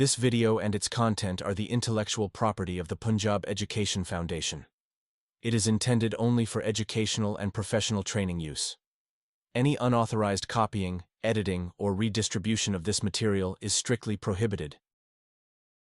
This video and its content are the intellectual property of the Punjab Education Foundation. It is intended only for educational and professional training use. Any unauthorized copying, editing, or redistribution of this material is strictly prohibited.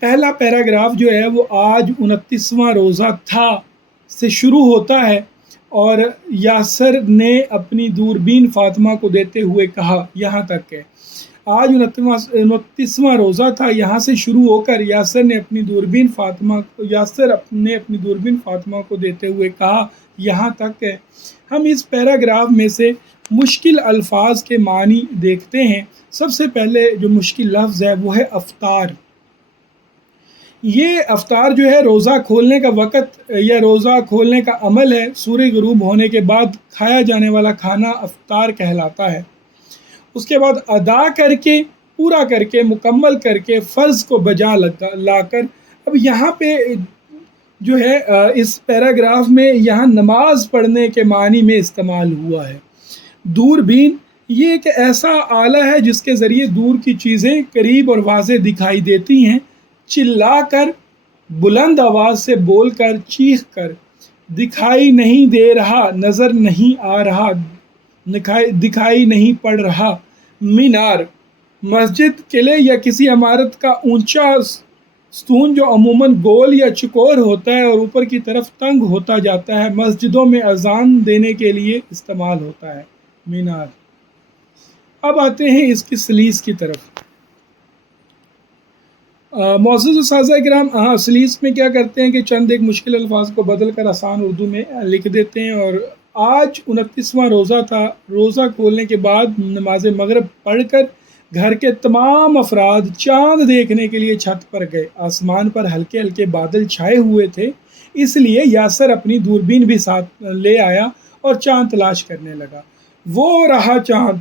پہلا paragraph جو ہے وہ آج 29واں روزہ تھا سے شروع ہوتا ہے اور یاسر نے اپنی دوربین فاطمہ کو دیتے ہوئے کہا، یہاں تک ہے آج 29واں روزہ تھا، یہاں سے شروع ہو کر یاسر نے اپنی دوربین فاطمہ کو دیتے ہوئے کہا، یہاں تک ہے۔ ہم اس پیراگراف میں سے مشکل الفاظ کے معنی دیکھتے ہیں۔ سب سے پہلے جو مشکل لفظ ہے وہ ہے افطار۔ یہ افطار جو ہے روزہ کھولنے کا وقت یا روزہ کھولنے کا عمل ہے۔ سورج غروب ہونے کے بعد کھایا جانے والا کھانا افطار کہلاتا ہے۔ اس کے بعد ادا کر کے، پورا کر کے، مکمل کر کے، فرض کو بجا لا کر۔ اب یہاں پہ جو ہے اس پیراگراف میں یہاں نماز پڑھنے کے معنی میں استعمال ہوا ہے۔ دوربین یہ ایک ایسا آلہ ہے جس کے ذریعے دور کی چیزیں قریب اور واضح دکھائی دیتی ہیں۔ چلا کر، بلند آواز سے بول کر، چیخ کر، دکھائی نہیں دے رہا، نظر نہیں آ رہا، دکھائی نہیں پڑ رہا۔ مینار، مسجد، قلعے یا کسی عمارت کا اونچا ستون جو عموماً گول یا چکور ہوتا ہے اور اوپر کی طرف تنگ ہوتا جاتا ہے، مسجدوں میں اذان دینے کے لیے استعمال ہوتا ہے۔ مینار۔ اب آتے ہیں اس کی سلیس کی طرف۔ معزز اساتذہ کرام، سلیس میں کیا کرتے ہیں کہ چند ایک مشکل الفاظ کو بدل کر آسان اردو میں لکھ دیتے ہیں۔ اور آج 29واں روزہ تھا، روزہ کھولنے کے بعد نماز مغرب پڑھ کر گھر کے تمام افراد چاند دیکھنے کے لیے چھت پر گئے۔ آسمان پر ہلکے ہلکے بادل چھائے ہوئے تھے، اس لیے یاسر اپنی دوربین بھی ساتھ لے آیا اور چاند تلاش کرنے لگا۔ وہ رہا چاند،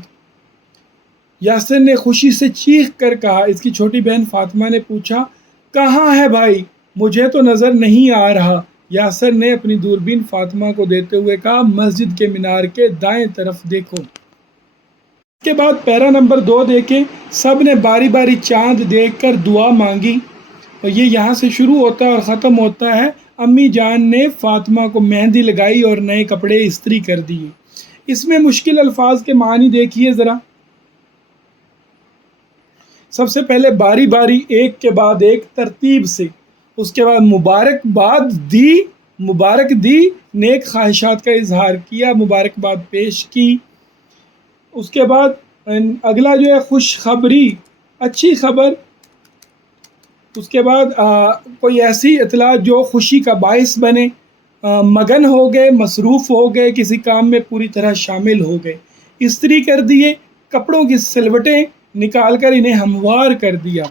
یاسر نے خوشی سے چیخ کر کہا۔ اس کی چھوٹی بہن فاطمہ نے پوچھا، کہاں ہے بھائی؟ مجھے تو نظر نہیں آ رہا۔ یاسر نے اپنی دوربین فاطمہ کو دیتے ہوئے کہا، مسجد کے مینار کے دائیں طرف دیکھو۔ اس کے بعد پیرا نمبر 2 دیکھیں۔ سب نے باری باری چاند دیکھ کر دعا مانگی، اور یہ یہاں سے شروع ہوتا ہے اور ختم ہوتا ہے، امی جان نے فاطمہ کو مہندی لگائی اور نئے کپڑے استری کر دیے۔ اس میں مشکل الفاظ کے معنی دیکھیے ذرا۔ سب سے پہلے باری باری، ایک کے بعد ایک، ترتیب سے۔ اس کے بعد مبارک دی، نیک خواہشات کا اظہار کیا، مبارکباد پیش کی۔ اس کے بعد اگلا جو ہے خوشخبری، اچھی خبر۔ اس کے بعد کوئی ایسی اطلاع جو خوشی کا باعث بنے، مگن ہو گئے، مصروف ہو گئے، کسی کام میں پوری طرح شامل ہو گئے۔ استری کر دیے، کپڑوں کی سلوٹیں نکال کر انہیں ہموار کر دیا۔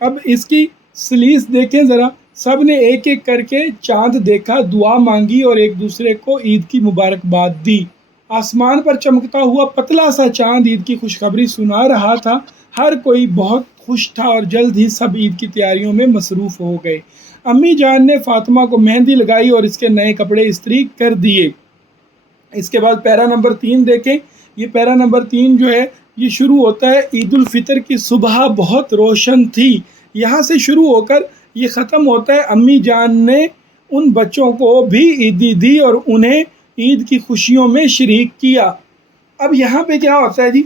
اب اس کی سلیس دیکھیں ذرا۔ سب نے ایک ایک کر کے چاند دیکھا، دعا مانگی اور ایک دوسرے کو عید کی مبارکباد دی۔ آسمان پر چمکتا ہوا پتلا سا چاند عید کی خوشخبری سنا رہا تھا۔ ہر کوئی بہت خوش تھا اور جلد ہی سب عید کی تیاریوں میں مصروف ہو گئے۔ امی جان نے فاطمہ کو مہندی لگائی اور اس کے نئے کپڑے استری کر دیے۔ اس کے بعد پیرا نمبر 3 دیکھیں۔ یہ پیرا نمبر 3 جو ہے یہ شروع ہوتا ہے، عید الفطر کی صبح بہت روشن تھی۔ یہاں سے شروع ہو کر یہ ختم ہوتا ہے، امی جان نے ان بچوں کو بھی عیدی دی اور انہیں عید کی خوشیوں میں شریک کیا۔ اب یہاں پہ کیا ہوتا ہے جی،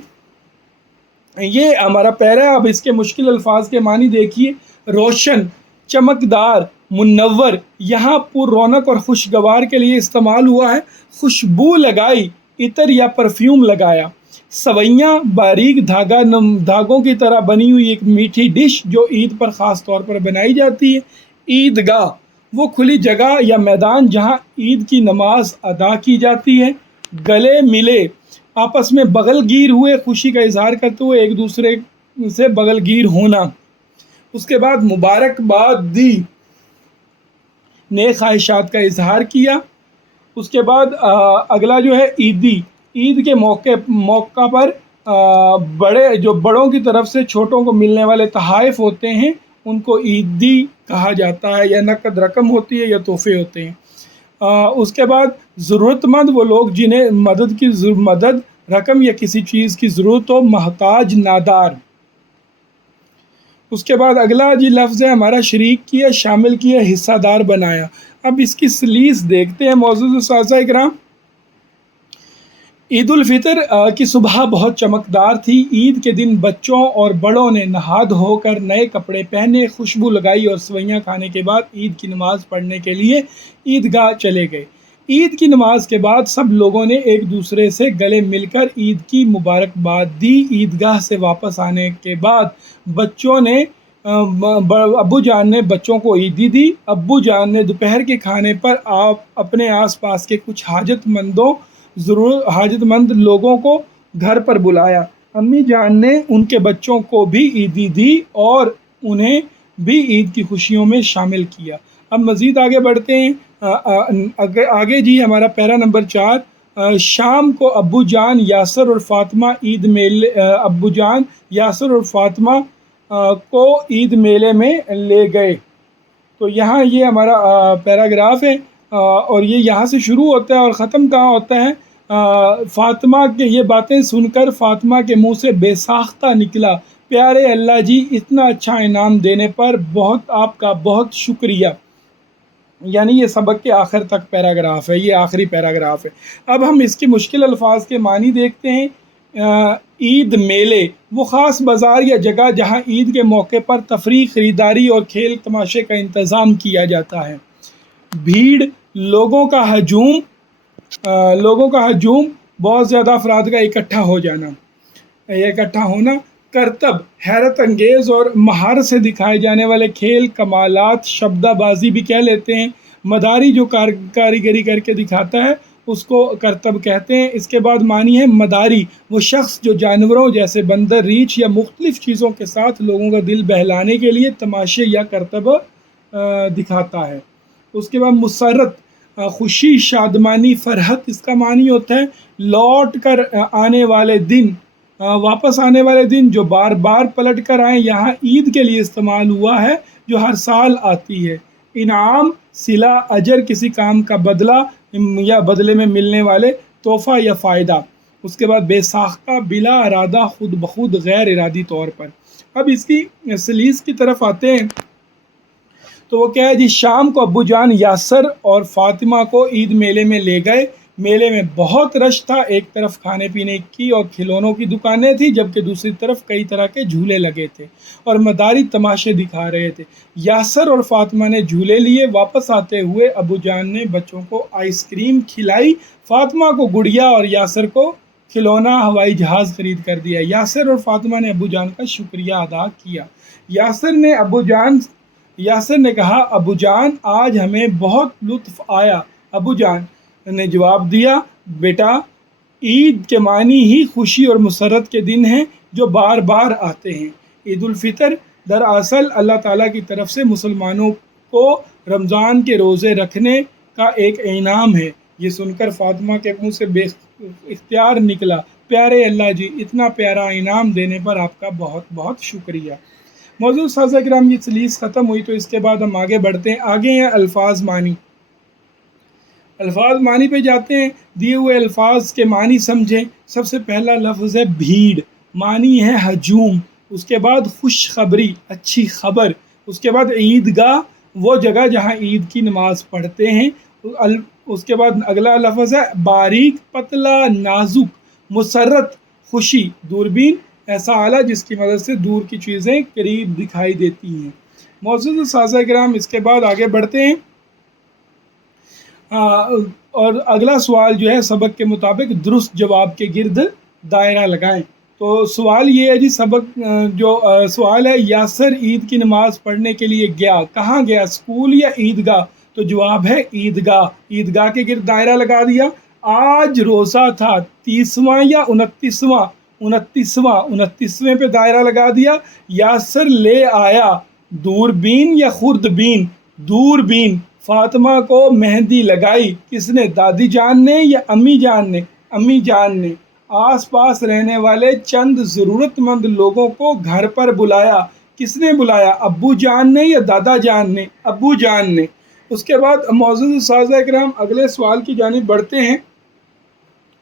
یہ ہمارا پیرا ہے۔ اب اس کے مشکل الفاظ کے معنی دیکھیے۔ روشن، چمکدار، منور، یہاں پر رونق اور خوشگوار کے لیے استعمال ہوا ہے۔ خوشبو لگائی، عطر یا پرفیوم لگایا۔ سوئیاں، باریک دھاگوں کی طرح بنی ہوئی ایک میٹھی ڈش جو عید پر خاص طور پر بنائی جاتی ہے۔ عیدگاہ، وہ کھلی جگہ یا میدان جہاں عید کی نماز ادا کی جاتی ہے۔ گلے ملے، آپس میں بغل گیر ہوئے، خوشی کا اظہار کرتے ہوئے ایک دوسرے سے بغل گیر ہونا۔ اس کے بعد مبارکباد دی، نیک خواہشات کا اظہار کیا۔ اس کے بعد اگلا جو ہے عیدی، عید کے موقع پر بڑوں کی طرف سے چھوٹوں کو ملنے والے تحائف ہوتے ہیں، ان کو عیدی کہا جاتا ہے، یا نقد رقم ہوتی ہے یا تحفے ہوتے ہیں۔ اس کے بعد ضرورت مند، وہ لوگ جنہیں مدد، رقم یا کسی چیز کی ضرورت ہو، محتاج، نادار۔ اس کے بعد اگلا جی لفظ ہے ہمارا شریک کیا، شامل کیا، حصہ دار بنایا۔ اب اس کی سلیس دیکھتے ہیں معزز اساتذہ کرام۔ عید الفطر کی صبح بہت چمکدار تھی۔ عید کے دن بچوں اور بڑوں نے نہا دھو کر نئے کپڑے پہنے، خوشبو لگائی اور سوئیاں کھانے کے بعد عید کی نماز پڑھنے کے لیے عیدگاہ چلے گئے۔ عید کی نماز کے بعد سب لوگوں نے ایک دوسرے سے گلے مل کر عید کی مبارکباد دی۔ عیدگاہ سے واپس آنے کے بعد بچوں نے ابو جان نے بچوں کو عیدی دی۔ ابو جان نے دوپہر کے کھانے پر اپنے آس پاس کے کچھ حاجت مند لوگوں کو گھر پر بلایا۔ امی جان نے ان کے بچوں کو بھی عیدی دی اور انہیں بھی عید کی خوشیوں میں شامل کیا۔ اب مزید آگے بڑھتے ہیں۔ آگے جی ہمارا پیرا نمبر 4۔ شام کو ابو جان یاسر اور فاطمہ کو عید میلے میں لے گئے۔ تو یہاں یہ ہمارا پیراگراف ہے اور یہ یہاں سے شروع ہوتا ہے اور ختم کہاں ہوتا ہے؟ فاطمہ کے یہ باتیں سن کر فاطمہ کے منہ سے بے ساختہ نکلا، پیارے اللہ جی، اتنا اچھا انعام دینے پر آپ کا بہت شکریہ۔ یعنی یہ سبق کے آخر تک پیراگراف ہے، یہ آخری پیراگراف ہے۔ اب ہم اس کے مشکل الفاظ کے معنی دیکھتے ہیں۔ عید میلے، وہ خاص بازار یا جگہ جہاں عید کے موقع پر تفریح، خریداری اور کھیل تماشے کا انتظام کیا جاتا ہے۔ بھیڑ، لوگوں کا ہجوم، بہت زیادہ افراد کا اکٹھا ہونا۔ کرتب، حیرت انگیز اور مہارت سے دکھائے جانے والے کھیل کمالات، شبدہ بازی بھی کہہ لیتے ہیں۔ مداری، جو کاریگری کر کے دکھاتا ہے اس کو کرتب کہتے ہیں۔ اس کے بعد معنی ہے مداری، وہ شخص جو جانوروں جیسے بندر، ریچھ یا مختلف چیزوں کے ساتھ لوگوں کا دل بہلانے کے لیے تماشے یا کرتب دکھاتا ہے۔ اس کے بعد مسرت، خوشی، شادمانی، فرحت، اس کا معنی ہوتا ہے لوٹ کر آنے والے دن، واپس آنے والے دن جو بار بار پلٹ کر آئیں۔ یہاں عید کے لیے استعمال ہوا ہے جو ہر سال آتی ہے۔ انعام، صلہ، اجر، کسی کام کا بدلہ یا بدلے میں ملنے والے تحفہ یا فائدہ۔ اس کے بعد بے ساختہ، بلا ارادہ، خود بخود، غیر ارادی طور پر۔ اب اس کی سلیس کی طرف آتے ہیں تو وہ کیا ہے جی، شام کو ابو جان یاسر اور فاطمہ کو عید میلے میں لے گئے۔ میلے میں بہت رش تھا، ایک طرف کھانے پینے کی اور کھلونوں کی دکانیں تھیں جبکہ دوسری طرف کئی طرح کے جھولے لگے تھے اور مداری تماشے دکھا رہے تھے۔ یاسر اور فاطمہ نے جھولے لیے۔ واپس آتے ہوئے ابو جان نے بچوں کو آئس کریم کھلائی، فاطمہ کو گڑیا اور یاسر کو کھلونا ہوائی جہاز خرید کر دیا۔ یاسر اور فاطمہ نے ابو جان کا شکریہ ادا کیا۔ یاسر نے کہا، ابو جان، آج ہمیں بہت لطف آیا۔ ابو جان نے جواب دیا، بیٹا، عید کے معنی ہی خوشی اور مسرت کے دن ہیں جو بار بار آتے ہیں۔ عید الفطر دراصل اللہ تعالیٰ کی طرف سے مسلمانوں کو رمضان کے روزے رکھنے کا ایک انعام ہے۔ یہ سن کر فاطمہ کے منہ سے بے اختیار نکلا، پیارے اللہ جی، اتنا پیارا انعام دینے پر آپ کا بہت بہت شکریہ۔ موضوع سازہ کرام، یہ سلیس ختم ہوئی تو اس کے بعد ہم آگے بڑھتے ہیں۔ آگے ہیں الفاظ معنی۔ الفاظ معنی پہ جاتے ہیں۔ دیے ہوئے الفاظ کے معنی سمجھیں۔ سب سے پہلا لفظ ہے بھیڑ، معنی ہے ہجوم۔ اس کے بعد خوشخبری، اچھی خبر۔ اس کے بعد عیدگاہ، وہ جگہ جہاں عید کی نماز پڑھتے ہیں۔ اس کے بعد اگلا لفظ ہے باریک، پتلا، نازک۔ مسرت، خوشی۔ دوربین، ایسا آلہ جس کی مدد سے دور کی چیزیں قریب دکھائی دیتی ہیں۔ معزز سازہ کرام، اس کے بعد آگے بڑھتے ہیں اور اگلا سوال جو ہے سبق کے مطابق درست جواب کے گرد دائرہ لگائیں۔ تو سوال یہ ہے جی، سوال ہے یاسر عید کی نماز پڑھنے کے لیے گیا، کہاں گیا، اسکول یا عیدگاہ؟ تو جواب ہے عیدگاہ۔ عیدگاہ کے گرد دائرہ لگا دیا۔ آج روزہ تھا، 30واں یا 29واں؟ 29ویں پہ دائرہ لگا دیا۔ یاسر لے آیا دوربین یا خوردبین؟ دوربین۔ فاطمہ کو مہندی لگائی، کس نے، دادی جان نے یا امی جان نے؟ امی جان نے۔ آس پاس رہنے والے چند ضرورت مند لوگوں کو گھر پر بلایا، کس نے بلایا، ابو جان نے یا دادا جان نے؟ ابو جان نے۔ اس کے بعد معزز سازہ کرام اگلے سوال کی جانب بڑھتے ہیں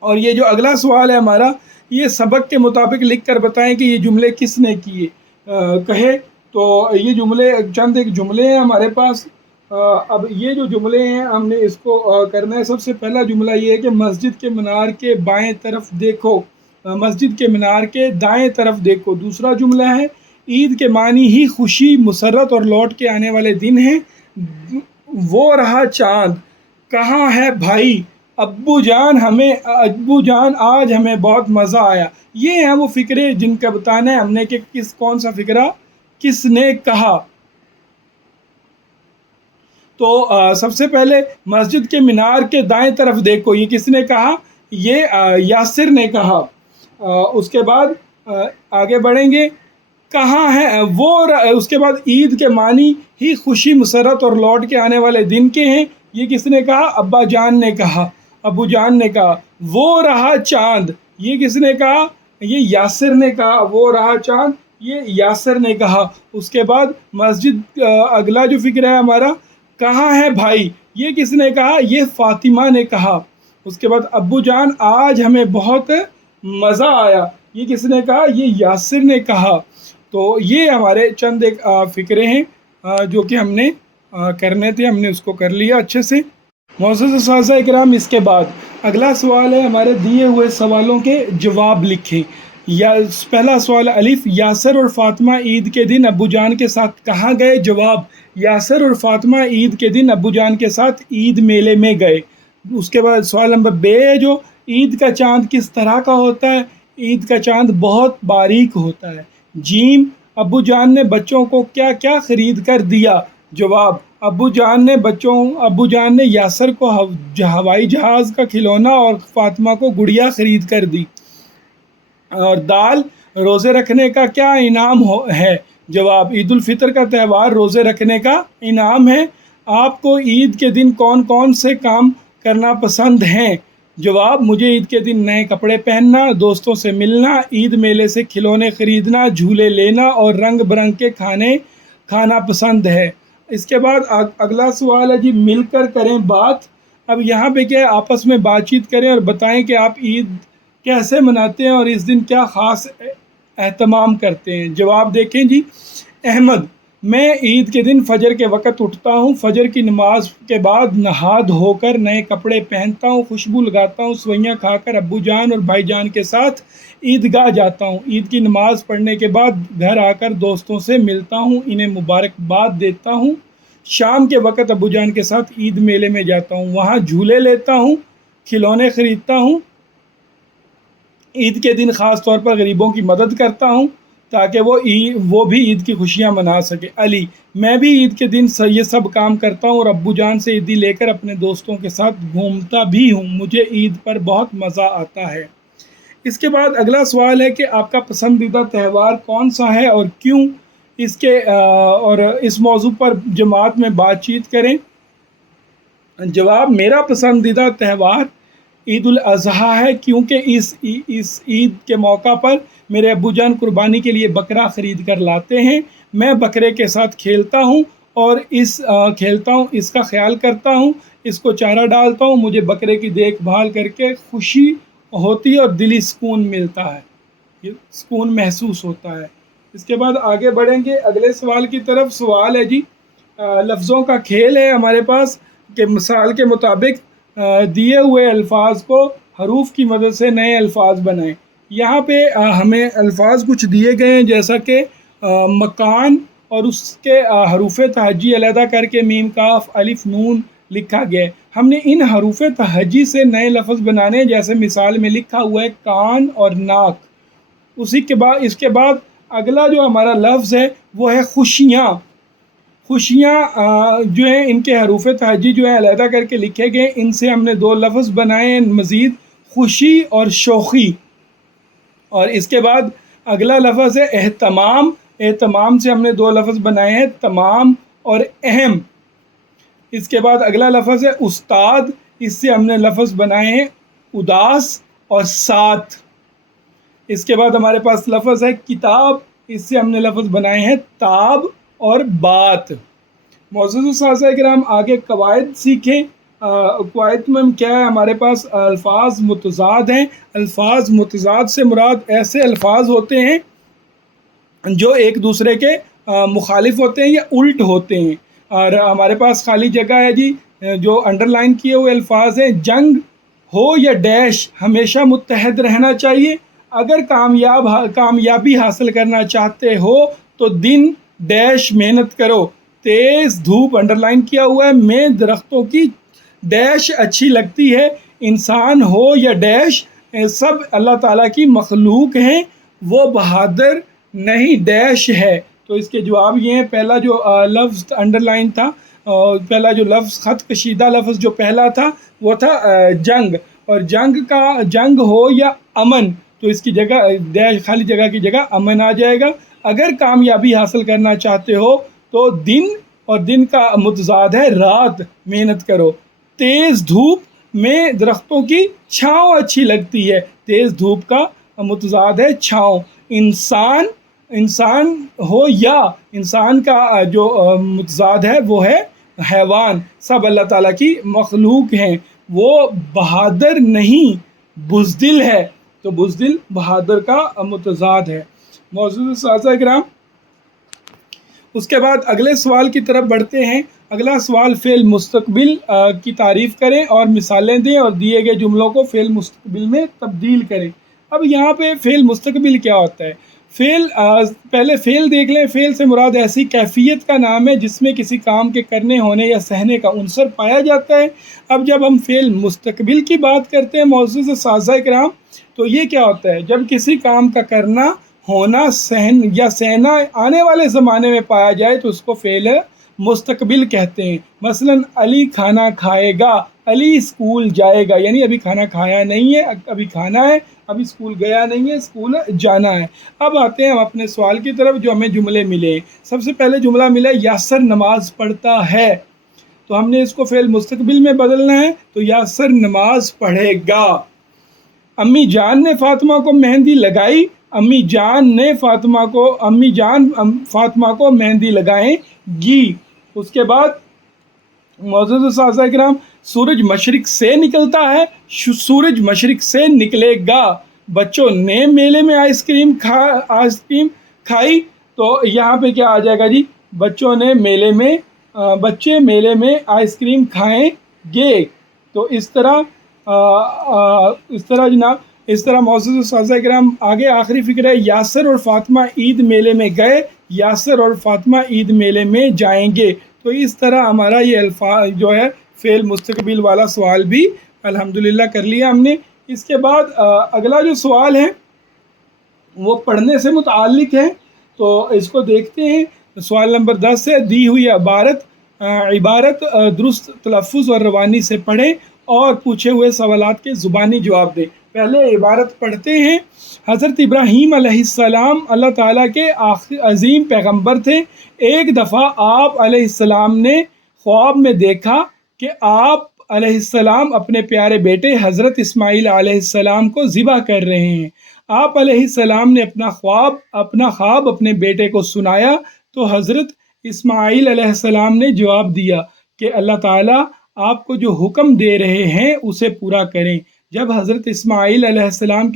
اور یہ جو اگلا سوال ہے ہمارا، یہ سبق کے مطابق لکھ کر بتائیں کہ یہ جملے کس نے کیے، کہے تو یہ جملے چند ایک جملے ہیں ہمارے پاس۔ اب یہ جو جملے ہیں ہم نے اس کو کرنا ہے. سب سے پہلا جملہ یہ ہے کہ مسجد کے مینار کے بائیں طرف دیکھو، مسجد کے مینار کے دائیں طرف دیکھو. دوسرا جملہ ہے عید کے معنی ہی خوشی، مسرت اور لوٹ کے آنے والے دن ہیں. وہ رہا چاند، کہاں ہے بھائی؟ ابو جان آج ہمیں بہت مزہ آیا. یہ ہیں وہ فقرے جن کا بتانا ہے ہم نے کہ کون سا فقرہ کس نے کہا. تو سب سے پہلے مسجد کے مینار کے دائیں طرف دیکھو، یہ کس نے کہا؟ یہ یاسر نے کہا. اس کے بعد آگے بڑھیں گے. کہاں ہے وہ اس کے بعد عید کے معنی ہی خوشی، مسرت اور لوٹ کے آنے والے دن کے ہیں. یہ کس نے کہا؟ ابو جان نے کہا. وہ رہا چاند، یہ کس نے کہا؟ یہ یاسر نے کہا. وہ رہا چاند، یہ یاسر نے کہا. اس کے بعد مسجد اگلا جو فکر ہے ہمارا، کہاں ہے بھائی؟ یہ کس نے کہا؟ یہ فاطمہ نے کہا. اس کے بعد ابو جان آج ہمیں بہت مزہ آیا، یہ کس نے کہا؟ یہ یاسر نے کہا. تو یہ ہمارے چند ایک فقرے ہیں جو کہ ہم نے کرنے تھے، ہم نے اس کو کر لیا اچھے سے. معزز اساتذہ اکرام، اس کے بعد اگلا سوال ہے ہمارے دیے ہوئے سوالوں کے جواب لکھیں. پہلا سوال الف، یاسر اور فاطمہ عید کے دن ابو جان کے ساتھ کہاں گئے؟ جواب، یاسر اور فاطمہ عید کے دن ابو جان کے ساتھ عید میلے میں گئے. اس کے بعد سوال نمبر بے جو عید کا چاند کس طرح کا ہوتا ہے؟ عید کا چاند بہت باریک ہوتا ہے. جیم، ابو جان نے بچوں کو کیا کیا خرید کر دیا؟ جواب، ابو جان نے یاسر کو ہوائی جہاز کا کھلونا اور فاطمہ کو گڑیا خرید کر دی. اور دال، روزے رکھنے کا کیا انعام ہے؟ جواب، عید الفطر کا تہوار روزے رکھنے کا انعام ہے. آپ کو عید کے دن کون کون سے کام کرنا پسند ہیں؟ جواب، مجھے عید کے دن نئے کپڑے پہننا، دوستوں سے ملنا، عید میلے سے کھلونے خریدنا، جھولے لینا اور رنگ برنگ کے کھانے کھانا پسند ہے. اس کے بعد اگلا سوال ہے جی مل کر کریں بات. اب یہاں پہ کیا ہے، آپس میں بات چیت کریں اور بتائیں کہ آپ عید کیسے مناتے ہیں اور اس دن کیا خاص اہتمام کرتے ہیں. جواب دیکھیں جی. احمد، میں عید کے دن فجر کے وقت اٹھتا ہوں، فجر کی نماز کے بعد نہا دھو کر نئے کپڑے پہنتا ہوں، خوشبو لگاتا ہوں، سوئیاں کھا کر ابو جان اور بھائی جان کے ساتھ عیدگاہ جاتا ہوں. عید کی نماز پڑھنے کے بعد گھر آ کر دوستوں سے ملتا ہوں، انہیں مبارکباد دیتا ہوں. شام کے وقت ابو جان کے ساتھ عید میلے میں جاتا ہوں، وہاں جھولے لیتا ہوں، کھلونے خریدتا ہوں. عید کے دن خاص طور پر غریبوں کی مدد کرتا ہوں تاکہ وہ بھی عید کی خوشیاں منا سکے. علی، میں بھی عید کے دن یہ سب کام کرتا ہوں اور ابو جان سے عیدی لے کر اپنے دوستوں کے ساتھ گھومتا بھی ہوں، مجھے عید پر بہت مزہ آتا ہے. اس کے بعد اگلا سوال ہے کہ آپ کا پسندیدہ تہوار کون سا ہے اور کیوں؟ اور اس موضوع پر جماعت میں بات چیت کریں. جواب، میرا پسندیدہ تہوار عید الاضحیٰ ہے کیونکہ اس عید کے موقع پر میرے ابو جان قربانی کے لیے بکرا خرید کر لاتے ہیں. میں بکرے کے ساتھ کھیلتا ہوں اور اس کا خیال کرتا ہوں، اس کو چارہ ڈالتا ہوں. مجھے بکرے کی دیکھ بھال کر کے خوشی ہوتی ہے اور دلی سکون ملتا ہے، سکون محسوس ہوتا ہے. اس کے بعد آگے بڑھیں گے اگلے سوال کی طرف. سوال ہے جی لفظوں کا کھیل ہے ہمارے پاس کہ مثال کے مطابق دیے ہوئے الفاظ کو حروف کی مدد سے نئے الفاظ بنائیں. یہاں پہ ہمیں الفاظ کچھ دیے گئے ہیں جیسا کہ مکان اور اس کے حروف تہجی علیحدہ کر کے میم کاف الف نون لکھا گیا ہے. ہم نے ان حروف تہجی سے نئے لفظ بنانے ہیں، جیسے مثال میں لکھا ہوا ہے کان اور ناک. اس کے بعد اگلا جو ہمارا لفظ ہے وہ ہے خوشیاں. جو ہیں ان کے حروف تہجی جو ہیں علیحدہ کر کے لکھے گئے، ان سے ہم نے دو لفظ بنائے ہیں مزید، خوشی اور شوخی. اور اس کے بعد اگلا لفظ ہے اہتمام. اہتمام سے ہم نے دو لفظ بنائے ہیں تمام اور اہم. اس کے بعد اگلا لفظ ہے استاد. اس سے ہم نے لفظ بنائے ہیں اداس اور ساتھ. اس کے بعد ہمارے پاس لفظ ہے کتاب. اس سے ہم نے لفظ بنائے ہیں تاب اور بات. معزز اساتذہ کرام، آگے قواعد سیکھیں. قواعد میں کیا ہے، ہمارے پاس الفاظ متضاد ہیں. الفاظ متضاد سے مراد ایسے الفاظ ہوتے ہیں جو ایک دوسرے کے مخالف ہوتے ہیں یا الٹ ہوتے ہیں. اور ہمارے پاس خالی جگہ ہے جی، جو انڈر لائن کیے ہوئے الفاظ ہیں، جنگ ہو یا ڈیش ہمیشہ متحد رہنا چاہیے، اگر کامیابی حاصل کرنا چاہتے ہو تو دن ڈیش محنت کرو، تیز دھوپ انڈر لائن کیا ہوا ہے، میں درختوں کی ڈیش اچھی لگتی ہے، انسان ہو یا ڈیش سب اللہ تعالیٰ کی مخلوق ہیں، وہ بہادر نہیں ڈیش ہے۔ تو اس کے جواب یہ ہیں، پہلا جو لفظ انڈر لائن تھا، پہلا جو لفظ خط کشیدہ لفظ جو پہلا تھا وہ تھا جنگ، اور جنگ ہو یا امن، تو اس کی جگہ ڈیش خالی جگہ کی جگہ امن آ جائے گا۔ اگر کامیابی حاصل کرنا چاہتے ہو تو دن، اور دن کا متضاد ہے رات، محنت کرو، تیز دھوپ میں درختوں کی چھاؤں اچھی لگتی ہے، تیز دھوپ کا متضاد ہے چھاؤں، انسان ہو یا انسان کا جو متضاد ہے وہ ہے حیوان، سب اللہ تعالیٰ کی مخلوق ہیں، وہ بہادر نہیں بزدل ہے، تو بزدل بہادر کا متضاد ہے۔ معزز اساتذہ کرام، اس کے بعد اگلے سوال کی طرف بڑھتے ہیں۔ اگلا سوال، فعل مستقبل کی تعریف کریں اور مثالیں دیں اور دیے گئے جملوں کو فعل مستقبل میں تبدیل کریں۔ اب یہاں پہ فعل مستقبل کیا ہوتا ہے؟ پہلے فعل دیکھ لیں۔ فعل سے مراد ایسی کیفیت کا نام ہے جس میں کسی کام کے کرنے، ہونے یا سہنے کا عنصر پایا جاتا ہے۔ اب جب ہم فعل مستقبل کی بات کرتے ہیں معزز اساتذہ کرام، تو یہ کیا ہوتا ہے؟ جب کسی کام کا کرنا، ہونا، یا سہنا آنے والے زمانے میں پایا جائے تو اس کو فعل مستقبل کہتے ہیں۔ مثلا علی کھانا کھائے گا، علی اسکول جائے گا، یعنی ابھی کھانا کھایا نہیں ہے، ابھی کھانا ہے، ابھی اسکول گیا نہیں ہے، اسکول جانا ہے۔ اب آتے ہیں ہم اپنے سوال کی طرف، جو ہمیں جملے ملے۔ سب سے پہلے جملہ ملا یاسر نماز پڑھتا ہے، تو ہم نے اس کو فعل مستقبل میں بدلنا ہے، تو یاسر نماز پڑھے گا۔ امی جان نے فاطمہ کو مہندی لگائی، امی جان فاطمہ کو مہندی لگائیں گی۔ اس کے بعد معزز اساتذہ کرام، سورج مشرق سے نکلتا ہے، سورج مشرق سے نکلے گا۔ بچوں نے میلے میں آئس کریم کھائی، تو یہاں پہ کیا آ جائے گا جی؟ بچے میلے میں آئس کریم کھائیں گے۔ تو اس طرح جناب، اس طرح معزز اساتذہ کرام، آگے آخری فکر ہے، یاسر اور فاطمہ عید میلے میں گئے، یاسر اور فاطمہ عید میلے میں جائیں گے۔ تو اس طرح ہمارا یہ الفاظ جو ہے فعل مستقبل والا سوال بھی الحمدللہ کر لیا ہم نے۔ اس کے بعد اگلا جو سوال ہے وہ پڑھنے سے متعلق ہے، تو اس کو دیکھتے ہیں۔ سوال نمبر 10 ہے، دی ہوئی عبارت درست تلفظ اور روانی سے پڑھیں اور پوچھے ہوئے سوالات کے زبانی جواب دیں۔ پہلے عبارت پڑھتے ہیں۔ حضرت ابراہیم علیہ السلام اللہ تعالیٰ کے عظیم پیغمبر تھے۔ ایک دفعہ آپ علیہ السلام نے خواب میں دیکھا کہ آپ علیہ السلام اپنے پیارے بیٹے حضرت اسماعیل علیہ السلام کو ذبح کر رہے ہیں۔ آپ علیہ السلام نے اپنا خواب اپنے بیٹے کو سنایا تو حضرت اسماعیل علیہ السلام نے جواب دیا کہ اللہ تعالیٰ آپ کو جو حکم دے رہے ہیں اسے پورا کریں۔ جب حضرت اسماعیل علیہ السلام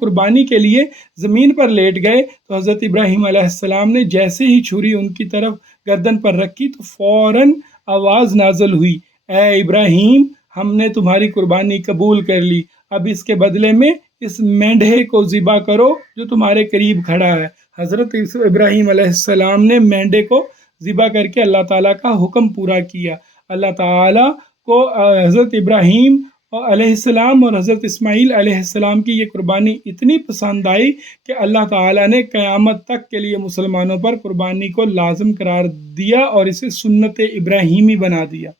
قربانی کے لیے زمین پر لیٹ گئے تو حضرت ابراہیم علیہ السلام نے جیسے ہی چھری ان کی طرف گردن پر رکھی تو فوراً آواز نازل ہوئی، اے ابراہیم، ہم نے تمہاری قربانی قبول کر لی، اب اس کے بدلے میں اس مینڈھے کو ذبح کرو جو تمہارے قریب کھڑا ہے۔ حضرت ابراہیم علیہ السلام نے مینڈھے کو ذبح کر کے اللہ تعالیٰ کا حکم پورا کیا۔ اللہ تعالیٰ کو حضرت ابراہیم علیہ السلام اور حضرت اسماعیل علیہ السلام کی یہ قربانی اتنی پسند آئی کہ اللہ تعالیٰ نے قیامت تک کے لیے مسلمانوں پر قربانی کو لازم قرار دیا اور اسے سنت ابراہیمی بنا دیا۔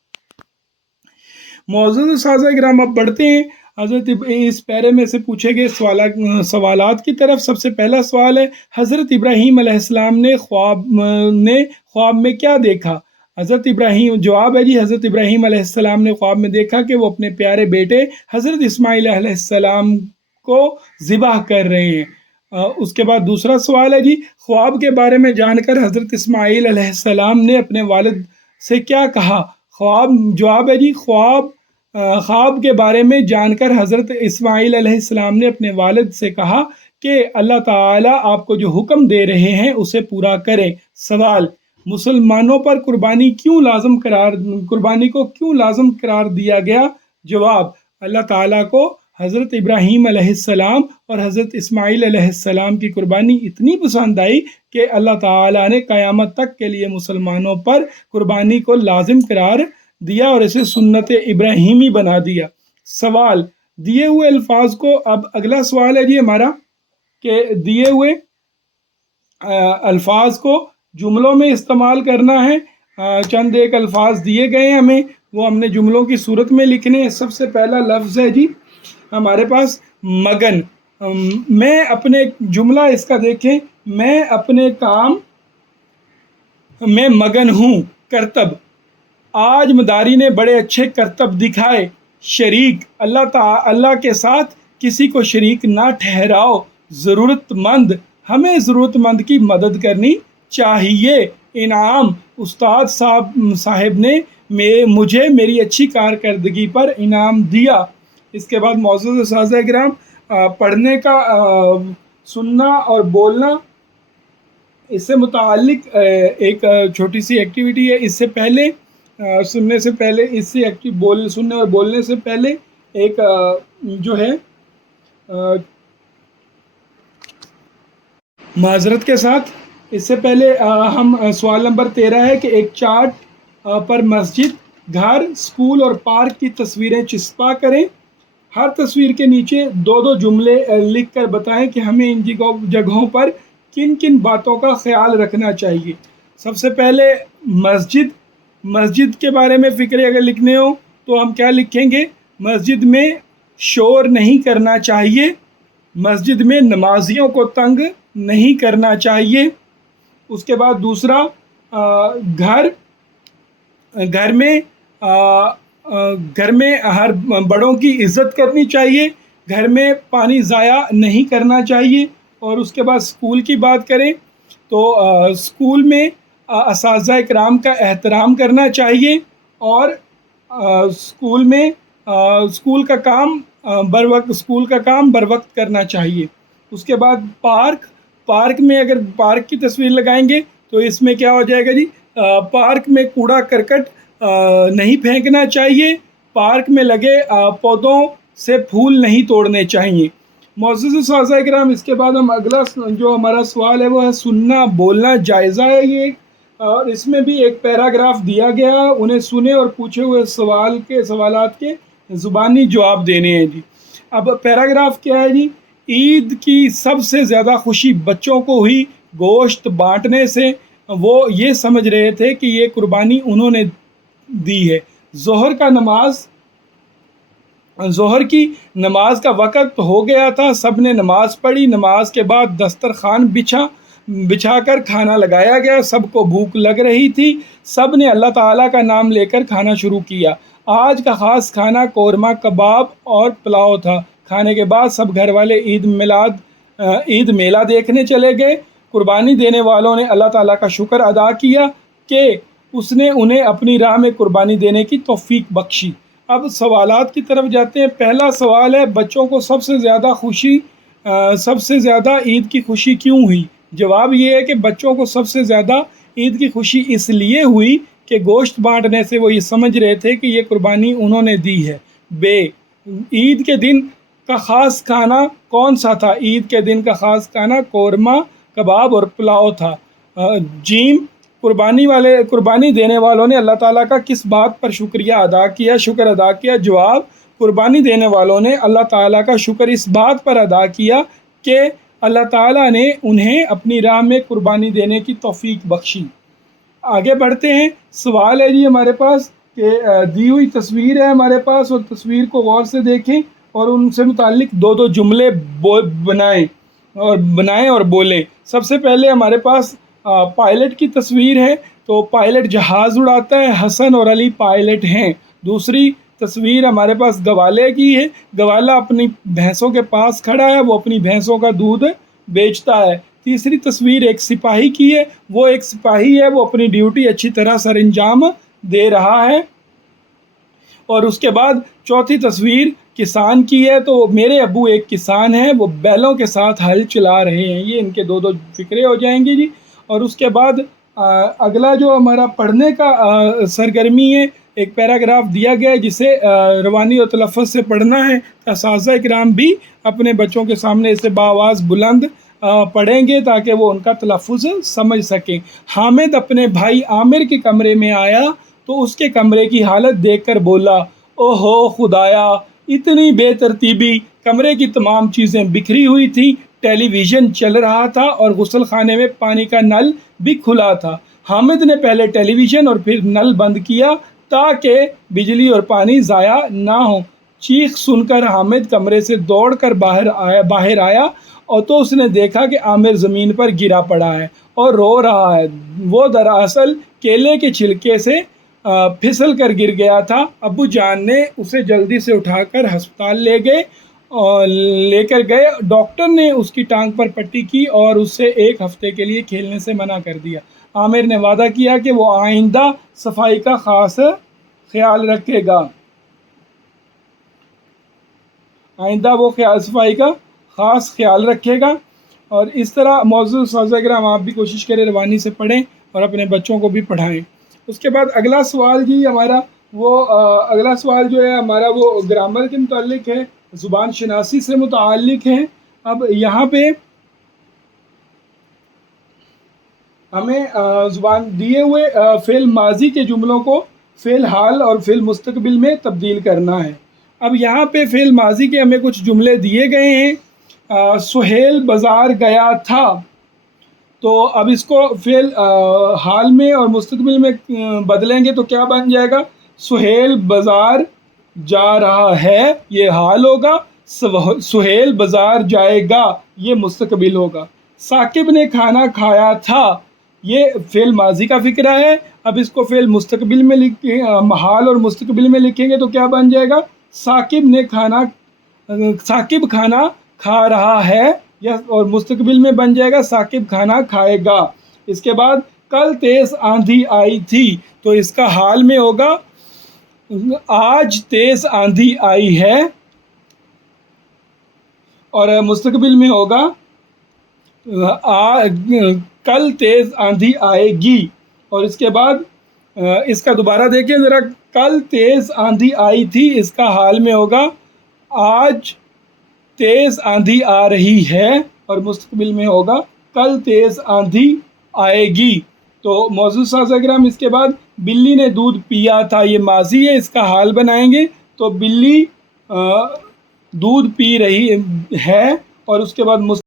معزز اساتذہ کرام، اب بڑھتے ہیں حضرت اس پیرے میں سے پوچھے گئے سوالات کی طرف۔ سب سے پہلا سوال ہے، حضرت ابراہیم علیہ السلام نے خواب میں کیا دیکھا؟ حضرت ابراہیم، جواب ہے جی، حضرت ابراہیم علیہ السلام نے خواب میں دیکھا کہ وہ اپنے پیارے بیٹے حضرت اسماعیل علیہ السلام کو ذبح کر رہے ہیں۔ اس کے بعد دوسرا سوال ہے جی، خواب کے بارے میں جان کر حضرت اسماعیل علیہ السلام نے اپنے والد سے کیا کہا؟ جواب ہے جی، خواب کے بارے میں جان کر حضرت اسماعیل علیہ السلام نے اپنے والد سے کہا کہ اللہ تعالیٰ آپ کو جو حکم دے رہے ہیں اسے پورا کریں۔ سوال، مسلمانوں پر قربانی کو کیوں لازم قرار دیا گیا؟ جواب، اللہ تعالیٰ کو حضرت ابراہیم علیہ السلام اور حضرت اسماعیل علیہ السلام کی قربانی اتنی پسند آئی کہ اللہ تعالیٰ نے قیامت تک کے لیے مسلمانوں پر قربانی کو لازم قرار دیا اور اسے سنت ابراہیمی بنا دیا۔ سوال، دیے ہوئے الفاظ کو، اب اگلا سوال ہے جی ہمارا کہ دیے ہوئے الفاظ کو جملوں میں استعمال کرنا ہے۔ چند ایک الفاظ دیے گئے ہیں ہمیں، وہ ہم نے جملوں کی صورت میں لکھنے ہیں۔ سب سے پہلا لفظ ہے جی ہمارے پاس مگن۔ میں اپنے جملہ اس کا دیکھیں، میں اپنے کام میں مگن ہوں۔ کرتب، آج مداری نے بڑے اچھے کرتب دکھائے۔ شریک، اللہ کے ساتھ کسی کو شریک نہ ٹھہراؤ۔ ضرورت مند، ہمیں ضرورت مند کی مدد کرنی چاہیے۔ انعام، استاد صاحب نے مجھے میری اچھی کارکردگی پر انعام دیا۔ اس کے بعد معزز اساتذہ کرام، پڑھنے کا سننا اور بولنا، اس سے متعلق ایک چھوٹی سی ایکٹیویٹی ہے۔ اس سے پہلے سننے سے پہلے، سننے اور بولنے سے پہلے ایک جو ہے معذرت کے ساتھ، اس سے پہلے ہم سوال نمبر 13 ہے کہ ایک چارٹ پر مسجد، گھر، اسکول اور پارک کی تصویریں چسپاں کریں۔ ہر تصویر کے نیچے 2 جملے لکھ کر بتائیں کہ ہمیں ان جگہوں پر کن کن باتوں کا خیال رکھنا چاہیے۔ سب سے پہلے مسجد کے بارے میں فکرے اگر لکھنے ہو تو ہم کیا لکھیں گے؟ مسجد میں شور نہیں کرنا چاہیے، مسجد میں نمازیوں کو تنگ نہیں کرنا چاہیے۔ اس کے بعد دوسرا، گھر میں ہر بڑوں کی عزت کرنی چاہیے، گھر میں پانی ضائع نہیں کرنا چاہیے۔ اور اس کے بعد اسکول کی بات کریں تو اسکول میں اساتذہ کرام کا احترام کرنا چاہیے، اور اسکول کا کام بر وقت کرنا چاہیے۔ اس کے بعد پارک میں اگر پارک کی تصویر لگائیں گے تو اس میں کیا ہو جائے گا جی؟ پارک میں کوڑا کرکٹ نہیں پھینکنا چاہیے، پارک میں لگے پودوں سے پھول نہیں توڑنے چاہیے۔ معزز اساتذہ کرام، اس کے بعد ہم اگلا جو ہمارا سوال ہے وہ ہے سننا بولنا جائزہ ہے یہ، اور اس میں بھی ایک پیراگراف دیا گیا، انہیں سنے اور پوچھے ہوئے سوالات کے زبانی جواب دینے ہیں جی۔ اب پیراگراف کیا ہے جی؟ عید کی سب سے زیادہ خوشی بچوں کو ہوئی، گوشت بانٹنے سے وہ یہ سمجھ رہے تھے کہ یہ قربانی انہوں نے دی ہے۔ ظہر کی نماز کا وقت ہو گیا تھا، سب نے نماز پڑھی، نماز کے بعد دسترخوان بچھا کر کھانا لگایا گیا، سب کو بھوک لگ رہی تھی، سب نے اللہ تعالیٰ کا نام لے کر کھانا شروع کیا۔ آج کا خاص کھانا قورمہ کباب اور پلاؤ تھا۔ کھانے کے بعد سب گھر والے عید میلہ دیکھنے چلے گئے۔ قربانی دینے والوں نے اللہ تعالیٰ کا شکر ادا کیا کہ اس نے انہیں اپنی راہ میں قربانی دینے کی توفیق بخشی۔ اب سوالات کی طرف جاتے ہیں۔ پہلا سوال ہے، بچوں کو سب سے زیادہ عید کی خوشی کیوں ہوئی؟ جواب یہ ہے کہ بچوں کو سب سے زیادہ عید کی خوشی اس لیے ہوئی کہ گوشت بانٹنے سے وہ یہ سمجھ رہے تھے کہ یہ قربانی انہوں نے دی ہے۔ عید کے دن کا خاص کھانا کون سا تھا؟ عید کے دن کا خاص کھانا قورمہ کباب اور پلاؤ تھا۔ قربانی دینے والوں نے اللہ تعالیٰ کا کس بات پر شکر ادا کیا؟ جواب، قربانی دینے والوں نے اللہ تعالیٰ کا شکر اس بات پر ادا کیا کہ اللہ تعالیٰ نے انہیں اپنی راہ میں قربانی دینے کی توفیق بخشی۔ آگے بڑھتے ہیں۔ سوال ہے جی ہمارے پاس کہ دی ہوئی تصویر ہے ہمارے پاس، اور تصویر کو غور سے دیکھیں اور ان سے متعلق 2 جملے بنائیں اور بولیں۔ سب سے پہلے ہمارے پاس پائلٹ کی تصویر ہے، تو پائلٹ جہاز اڑاتا ہے، حسن اور علی پائلٹ ہیں۔ دوسری تصویر ہمارے پاس گوالے کی ہے، گوالا اپنی بھینسوں کے پاس کھڑا ہے، وہ اپنی بھینسوں کا دودھ بیچتا ہے۔ تیسری تصویر ایک سپاہی کی ہے، وہ ایک سپاہی ہے، وہ اپنی ڈیوٹی اچھی طرح سر انجام دے رہا ہے۔ اور اس کے بعد چوتھی تصویر کسان کی ہے، تو میرے ابو ایک کسان ہیں، وہ بیلوں کے ساتھ ہل چلا رہے ہیں۔ یہ ان کے 2 فکرے ہو جائیں گے جی۔ اور اس کے بعد اگلا جو ہمارا پڑھنے کا سرگرمی ہے، ایک پیراگراف دیا گیا ہے جسے روانی اور تلفظ سے پڑھنا ہے۔ اساتذہ کرام بھی اپنے بچوں کے سامنے اسے بآواز بلند پڑھیں گے تاکہ وہ ان کا تلفظ سمجھ سکیں۔ حامد اپنے بھائی عامر کے کمرے میں آیا تو اس کے کمرے کی حالت دیکھ کر بولا، او ہو خدایا، اتنی بے ترتیبی! کمرے کی تمام چیزیں بکھری ہوئی تھیں، ٹیلی ویژن چل رہا تھا اور غسل خانے میں پانی کا نل بھی کھلا تھا۔ حامد نے پہلے ٹیلی ویژن اور پھر نل بند کیا تاکہ بجلی اور پانی ضائع نہ ہو۔ چیخ سن کر حامد کمرے سے دوڑ کر باہر آیا اور تو اس نے دیکھا کہ عامر زمین پر گرا پڑا ہے اور رو رہا ہے۔ وہ دراصل کیلے کے چھلکے سے پھسل کر گر گیا تھا۔ ابو جان نے اسے جلدی سے اٹھا کر ہسپتال لے کر گئے۔ ڈاکٹر نے اس کی ٹانگ پر پٹی کی اور اسے ایک ہفتے کے لیے کھیلنے سے منع کر دیا۔ عامر نے وعدہ کیا کہ وہ آئندہ صفائی کا خاص خیال رکھے گا۔ صفائی کا خاص خیال رکھے گا۔ اور اس طرح معزز اساتذہ کرام آپ بھی کوشش کریں روانی سے پڑھیں اور اپنے بچوں کو بھی پڑھائیں۔ اس کے بعد اگلا سوال جو ہے ہمارا وہ گرامر کے متعلق ہے، زبان شناسی سے متعلق ہے۔ اب یہاں پہ ہمیں زبان دیے ہوئے فعل ماضی کے جملوں کو فعل حال اور فعل مستقبل میں تبدیل کرنا ہے۔ اب یہاں پہ فعل ماضی کے ہمیں کچھ جملے دیے گئے ہیں۔ سہیل بازار گیا تھا، تو اب اس کو فعل حال میں اور مستقبل میں بدلیں گے تو کیا بن جائے گا؟ سہیل بازار جا رہا ہے، یہ حال ہوگا۔ سہیل بازار جائے گا، یہ مستقبل ہوگا۔ ثاقب نے کھانا کھایا تھا، یہ فعل ماضی کا فقرہ ہے۔ اب اس کو فعل مستقبل میں حال اور مستقبل میں لکھیں گے تو کیا بن جائے گا؟ ثاقب کھانا کھا رہا ہے، اور مستقبل میں بن جائے گا ثاقب کھانا کھائے گا۔ اس کے بعد کل تیز آندھی آئی تھی، تو اس کا حال میں ہوگا آج تیز آندھی آئی ہے، اور مستقبل میں ہوگا کل تیز آندھی آئے گی۔ اور اس کے بعد اس کا دوبارہ دیکھیں ذرا، کل تیز آندھی آئی تھی، اس کا حال میں ہوگا آج تیز آندھی آ رہی ہے، اور مستقبل میں ہوگا کل تیز آندھی آئے گی۔ تو معزز اساتذہ کرام اس کے بعد بلی نے دودھ پیا تھا، یہ ماضی ہے، اس کا حال بنائیں گے تو بلی دودھ پی رہی ہے، اور اس کے بعد